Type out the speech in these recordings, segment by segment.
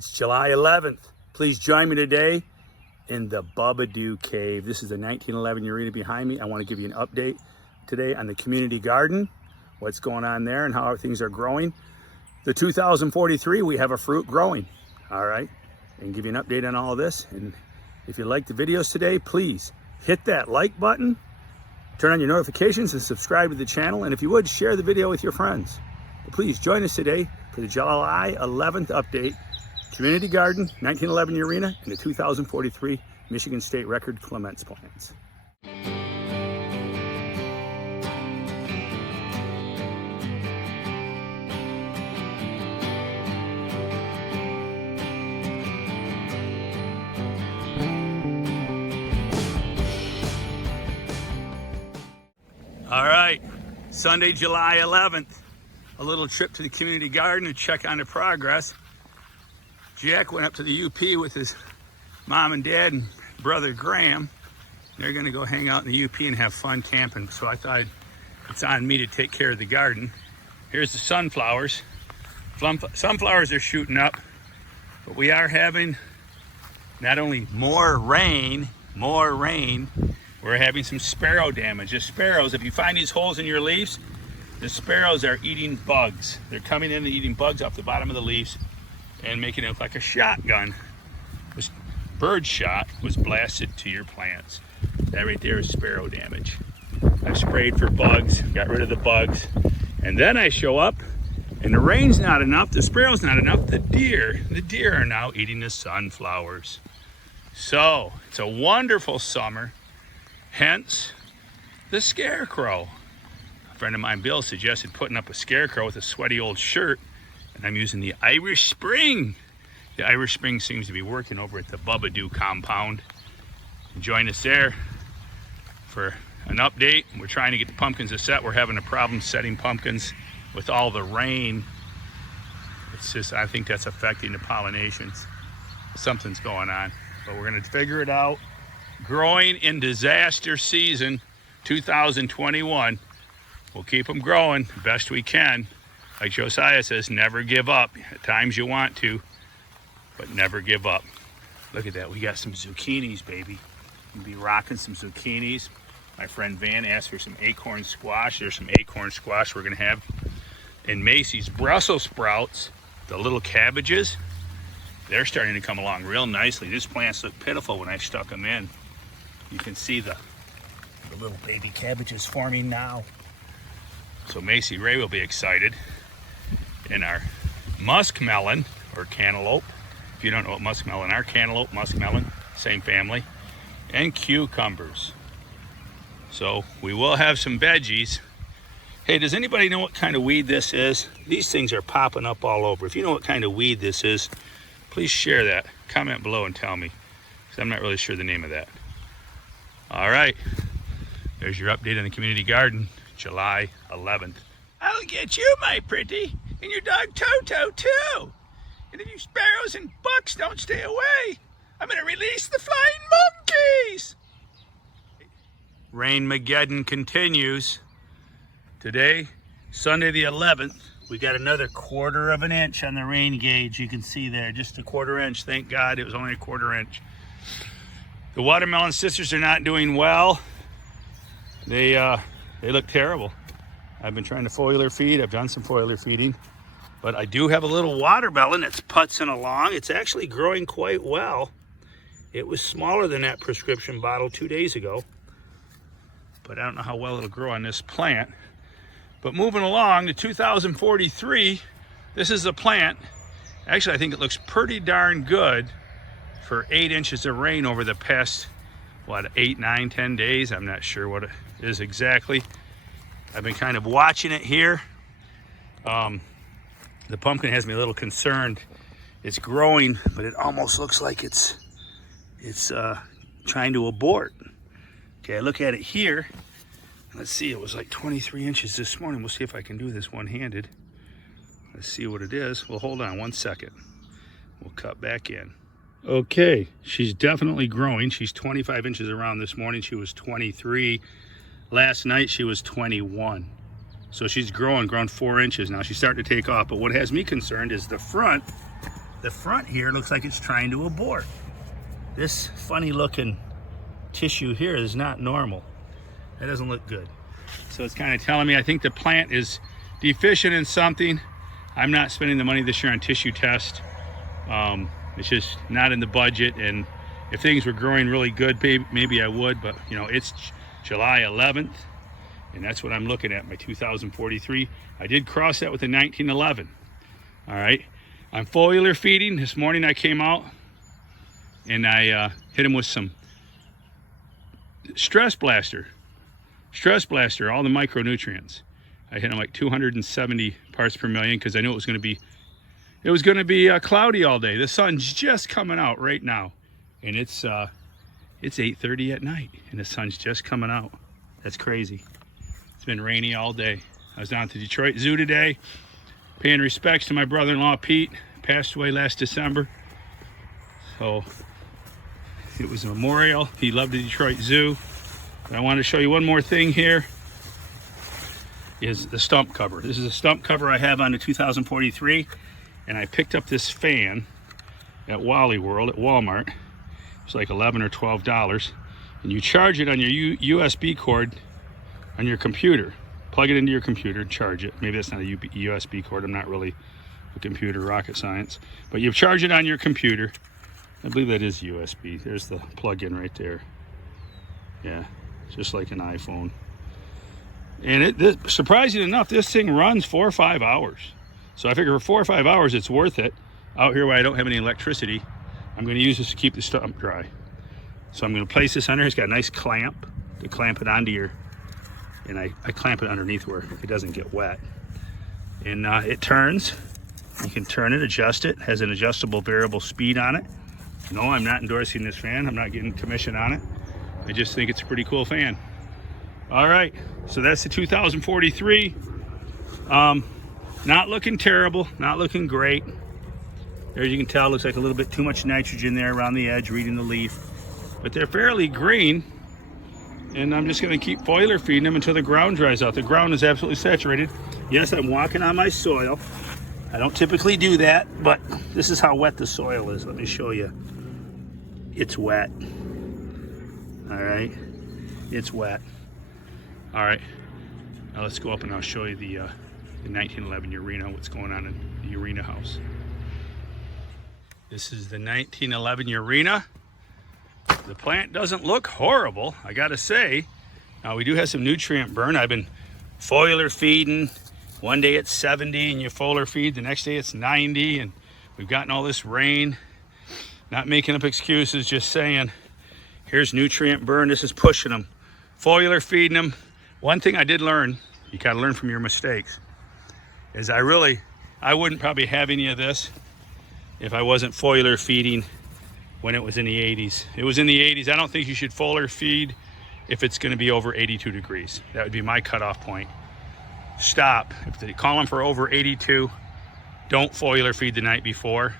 It's July 11th. Please join me today in the Bubba Cave. This is the 1911 Urena behind me. I want to give you an update today on the community garden, what's going on there and how things are growing. The 2043, we have a fruit growing, all right? And give you an update on all of this. And if you like the videos today, please hit that like button, turn on your notifications and subscribe to the channel. And if you would, share the video with your friends. But please join us today for the July 11th update. Community Garden, 1911 Urena, and the 2043 Michigan State Record Clements plants. All right, Sunday, July 11th, a little trip to the community garden to check on the progress. Jack went up to the UP with his mom and dad and brother Graham. They're gonna go hang out in the UP and have fun camping. So I thought it's on me to take care of the garden. Here's the sunflowers. Sunflowers are shooting up, but we are having not only more rain, we're having some sparrow damage. The sparrows, if you find these holes in your leaves, the sparrows are eating bugs. They're coming in and eating bugs off the bottom of the leaves and making it look like a shotgun. This bird shot was blasted to your plants. That right there is sparrow damage. I've sprayed for bugs, got rid of the bugs, and then I show up and the rain's not enough, the sparrow's not enough, the deer are now eating the sunflowers. So it's a wonderful summer, hence the scarecrow. A friend of mine, Bill, suggested putting up a scarecrow with a sweaty old shirt, and I'm using the Irish Spring. The Irish Spring seems to be working over at the Bubba compound. Join us there for an update. We're trying to get the pumpkins to set. We're having a problem setting pumpkins with all the rain. It's just, I think that's affecting the pollinations. Something's going on, but we're gonna figure it out. Growing in disaster season 2021. We'll keep them growing the best we can. Like Josiah says, never give up. At times you want to, but never give up. Look at that, we got some zucchinis, baby. We'll be rocking some zucchinis. My friend Van asked for some acorn squash. There's some acorn squash we're gonna have. In Macy's, Brussels sprouts, the little cabbages, they're starting to come along real nicely. These plants look pitiful when I stuck them in. You can see the little baby cabbages forming now. So Macy Ray will be excited. In our muskmelon, or cantaloupe, if you don't know what muskmelon are, cantaloupe, muskmelon, same family, and cucumbers. So we will have some veggies. Hey, does anybody know what kind of weed this is? These things are popping up all over. If you know what kind of weed this is, please share that. Comment below and tell me, because I'm not really sure the name of that. All right, there's your update on the community garden, July 11th. I'll get you, my pretty, and your dog Toto too. And if you sparrows and bucks don't stay away, I'm gonna release the flying monkeys. Rain-mageddon continues. Today, Sunday the 11th, we got another 1/4 of an inch on the rain gauge. You can see there, just a 1/4 inch. Thank God it was only a 1/4 inch. The watermelon sisters are not doing well. They look terrible. I've been trying to foliar feed. I've done some foliar feeding, but I do have a little watermelon that's putzing along. It's actually growing quite well. It was smaller than that prescription bottle 2 days ago, but I don't know how well it'll grow on this plant. But moving along to 2043, this is a plant. Actually, I think it looks pretty darn good for 8 inches of rain over the past, what, 8, 9, 10 days? I'm not sure what it is exactly. I've been kind of watching it here. The pumpkin has me a little concerned. It's growing, but it almost looks like it's trying to abort. Okay, I look at it here. Let's see, it was like 23 inches this morning. We'll see if I can do this one-handed. Let's see what it is. Well, hold on 1 second. We'll cut back in. Okay, she's definitely growing. She's 25 inches around this morning. She was 23. Last night she was 21. So she's grown 4 inches now. She's starting to take off. But what has me concerned is the front the front here looks like it's trying to abort. This funny looking tissue here is not normal. That doesn't look good. So it's kind of telling me I think the plant is deficient in something. I'm not spending the money this year on tissue test. It's just not in the budget, and if things were growing really good, maybe I would, but you know, it's July 11th, and that's what I'm looking at, my 2043. I did cross that with a 1911. All right, I'm foliar feeding. This morning I came out and I hit him with some Stress Blaster, all the micronutrients. I hit him like 270 parts per million because I knew it was going to be cloudy all day. The sun's just coming out right now, and it's 8:30 at night, and the sun's just coming out. That's crazy. It's been rainy all day. I was down at the Detroit Zoo today, paying respects to my brother-in-law Pete. Passed away last December, so it was a memorial. He loved the Detroit Zoo. But I wanted to show you one more thing here. Is the stump cover. This is a stump cover I have on the 2043, and I picked up this fan at Wally World at Walmart. It's like $11 or $12, and you charge it on your USB cord on your computer. Plug it into your computer and charge it. Maybe that's not a USB cord. I'm not really a computer rocket science, but you charge it on your computer. I believe that is USB. There's the plug-in right there. Yeah, just like an iPhone. And surprising enough, this thing runs 4 or 5 hours. So I figure for 4 or 5 hours, it's worth it. Out here where I don't have any electricity, I'm going to use this to keep the stump dry. So I'm going to place this under. It's got a nice clamp to clamp it onto your, and I clamp it underneath where it doesn't get wet. And it turns. You can turn it, adjust it. It has an adjustable variable speed on it. No, I'm not endorsing this fan. I'm not getting commission on it. I just think it's a pretty cool fan. All right, so that's the 2043. Not looking terrible, not looking great. There you can tell, it looks like a little bit too much nitrogen there around the edge, reading the leaf. But they're fairly green, and I'm just gonna keep foliar feeding them until the ground dries out. The ground is absolutely saturated. Yes, I'm walking on my soil. I don't typically do that, but this is how wet the soil is. Let me show you. It's wet. All right, it's wet. All right, now let's go up and I'll show you the 1911 Urena, what's going on in the Urena house. This is the 1911 Urena. The plant doesn't look horrible, I gotta say. Now we do have some nutrient burn. I've been foliar feeding. One day it's 70 and you foliar feed, the next day it's 90, and we've gotten all this rain. Not making up excuses, just saying, here's nutrient burn, this is pushing them. Foliar feeding them. One thing I did learn, you gotta learn from your mistakes, is I wouldn't probably have any of this if I wasn't foliar feeding when it was in the 80s. It was in the 80s. I don't think you should foliar feed if it's gonna be over 82 degrees. That would be my cutoff point. Stop. If they call them for over 82, don't foliar feed the night before.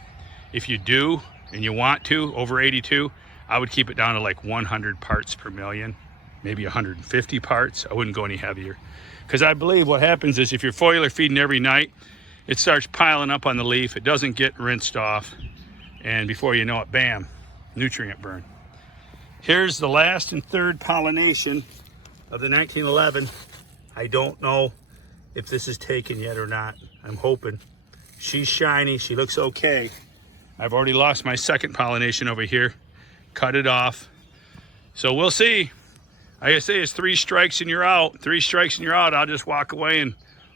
If you do, and you want to, over 82, I would keep it down to like 100 parts per million. Maybe 150 parts. I wouldn't go any heavier. Because I believe what happens is if you're foliar feeding every night, it starts piling up on the leaf. It doesn't get rinsed off. And before you know it, bam, nutrient burn. Here's the last and third pollination of the 1911. I don't know if this is taken yet or not. I'm hoping. She's shiny. She looks okay. I've already lost my second pollination over here. Cut it off. So we'll see. I say it's 3 strikes and you're out. 3 strikes and you're out. I'll just walk away and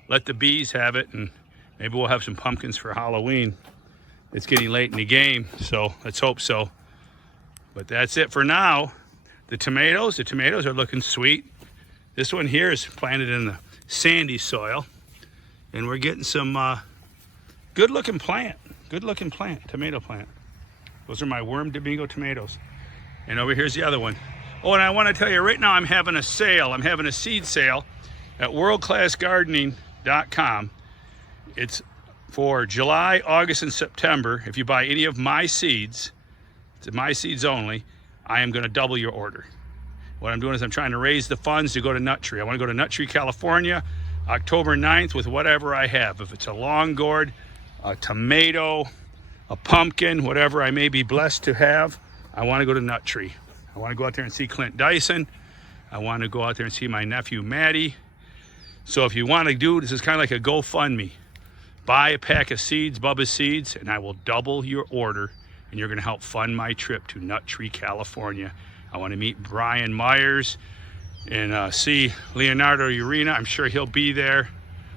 let the bees have it, and maybe we'll have some pumpkins for Halloween. It's getting late in the game, so let's hope so. But that's it for now. The tomatoes are looking sweet. This one here is planted in the sandy soil, and we're getting some good looking plant, tomato plant. Those are my worm domingo tomatoes. And over here's the other one. Oh, and I want to tell you right now, I'm having a sale. I'm having a seed sale at worldclassgardening.com. It's for July, August, and September. If you buy any of my seeds, it's my seeds only, I am going to double your order. What I'm doing is I'm trying to raise the funds to go to Nut Tree. I want to go to Nut Tree, California, October 9th with whatever I have. If it's a long gourd, a tomato, a pumpkin, whatever I may be blessed to have, I want to go to Nut Tree. I want to go out there and see Clint Dyson. I want to go out there and see my nephew Matty. So if you want to do, this is kind of like a GoFundMe. Buy a pack of seeds, Bubba seeds, and I will double your order, and you're going to help fund my trip to Nut Tree, California. I want to meet Brian Myers and see Leonardo Urena. I'm sure he'll be there.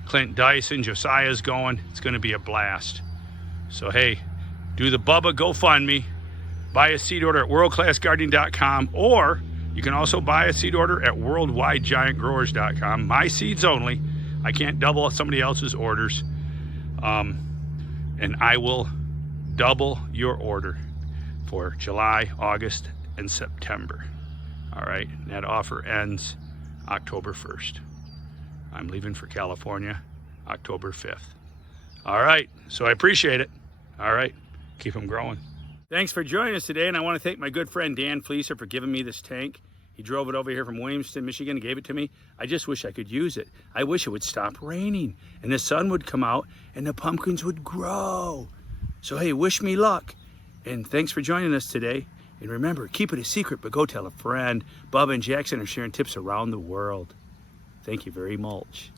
Clint Dyson, Josiah's going. It's going to be a blast. So hey, do the Bubba GoFundMe. Buy a seed order at worldclassgardening.com, or you can also buy a seed order at worldwidegiantgrowers.com. My seeds only. I can't double somebody else's orders. And I will double your order for July, August, and September. All right, and that offer ends October 1st. I'm leaving for California October 5th. All right, so I appreciate it. All right, keep them growing. Thanks for joining us today, and I want to thank my good friend Dan Fleeser for giving me this tank. He drove it over here from Williamston, Michigan, and gave it to me. I just wish I could use it. I wish it would stop raining, and the sun would come out, and the pumpkins would grow. So hey, wish me luck, and thanks for joining us today. And remember, keep it a secret, but go tell a friend. Bubba and Jackson are sharing tips around the world. Thank you very much.